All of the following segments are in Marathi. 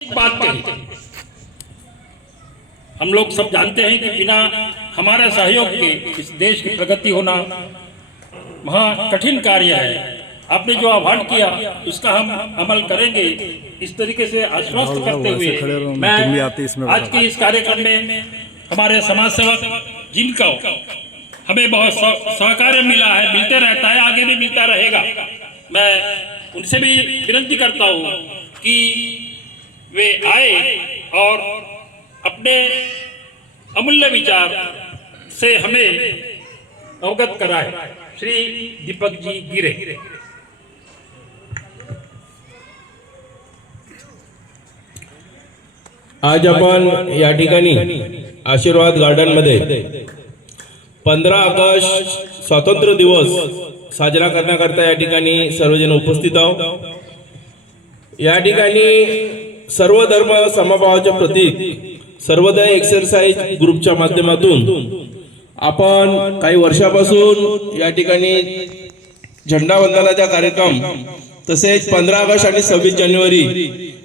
बात कही। हम लोग सब जानते हैं कि बिना हमारे सहयोग के इस देश की प्रगति होना वहाँ कठिन कार्य है। आपने जो आह्वान किया उसका हम अमल करेंगे। इस तरीके से आश्वस्त करते हुए मैं आज के इस कार्यक्रम में हमारे समाज सेवक जिनका हमें बहुत सहकार्य मिला है, मिलते रहता है, आगे भी मिलता रहेगा, मैं उनसे भी विनती करता हूँ कि वे आए और अपने अमूल्य विचार से हमें अवगत कराए। श्री दीपक जी गिरे। आज आपण या ठिकाणी आशीर्वाद गार्डन मध्ये 15 ऑगस्ट स्वातंत्र्य दिवस साजरा करण्याकरता या ठिकाणी सर्वजण उपस्थित आहोत। या ठिकाणी सर्व धर्म समभावाचे प्रतीक सर्वोदय एक्सरसाइज ग्रुपच्या माध्यमातून आपण काही वर्षापासून या ठिकाणी झेंडा वंदनाचा कार्यक्रम तसेच 15 ऑगस्ट आणि 26 जानेवारी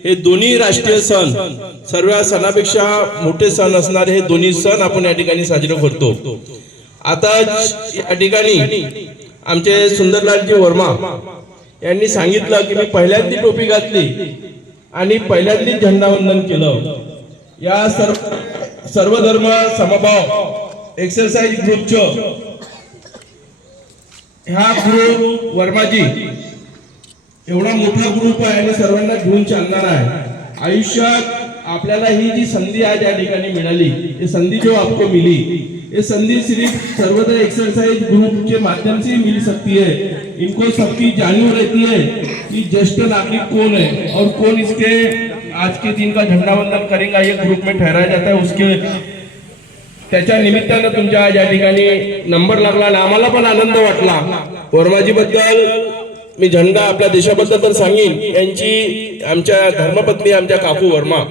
हे दोन्ही राष्ट्रीय सण सर्व सणापेक्षा मोठे सण असणारे हे दोन्ही सण आपण या ठिकाणी साजरे करतो। आता या ठिकाणी आमचे सुंदरलालजी वर्मा यांनी सांगितलं की मी पहिल्यांदा टोपी घातली आणि पहिल्यांदा झेंडा वंदन केलं। या सर्व धर्म समभाव एक्सरसाइज ग्रुपचं ह्या ग्रुप वर्माजी एवढा मोठा ग्रुप आहे आणि सर्वांना घेऊन चालणार आहे। आयुष्यात आपल्याला ही जी संधी आज या ठिकाणी मिळाली, ये संधि जो आपको मिली, ये संधि सिर्फ सर्वोदय एक्सरसाइज ग्रुप के माध्यम से मिल सकती है। इनको सबकी जानवर रहती है कि ज्येष्ठ नागरिक कौन है और कौन इसके आज के दिन का झंडा वंदन करेगा, ये ग्रुप में ठहराया जाता है। उसके त्याच्या निमित्तानं तुमच्या आज या ठिकाणी नंबर लागला आणि आम्हाला पण आनंद वाटला। वर्माजी बद्दल मी झेंडा आपल्या देशाबद्दल तर सांगेन, यांची आमच्या धर्मपत्नी आमच्या काकू वर्मा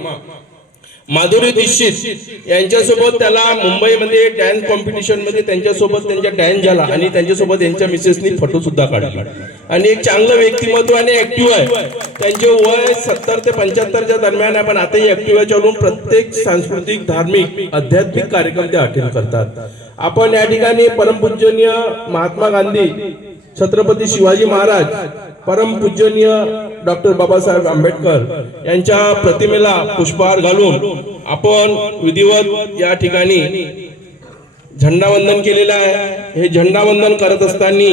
माधुरी दीक्षित यांच्यासोबत त्याला मुंबईमध्ये डान्स कॉम्पिटिशन मध्ये त्यांच्यासोबत त्यांचा डान्स झाला आणि त्यांच्यासोबत यांच्या मिसेसनी फोटो सुद्धा काढला आणि एक चांगलं व्यक्तिमत्व आणि ऍक्टिव्ह आहे। त्यांचे वय 70 ते 75 च्या दरम्यान आहे, पण आताही ऍक्टिव्ह चालून प्रत्येक सांस्कृतिक धार्मिक आध्यात्मिक कार्यक्रम ते अटेंड करतात। आपण या ठिकाणी परमपूजनीय महात्मा गांधी, छत्रपती शिवाजी महाराज, परम पूजनीय डॉक्टर बाबासाहेब आंबेडकर यांच्या प्रतिमेला पुष्पहार घालून आपण विधिवत या ठिकाणी झेंडा वंदन केलेला आहे। हे झेंडा वंदन करत असताना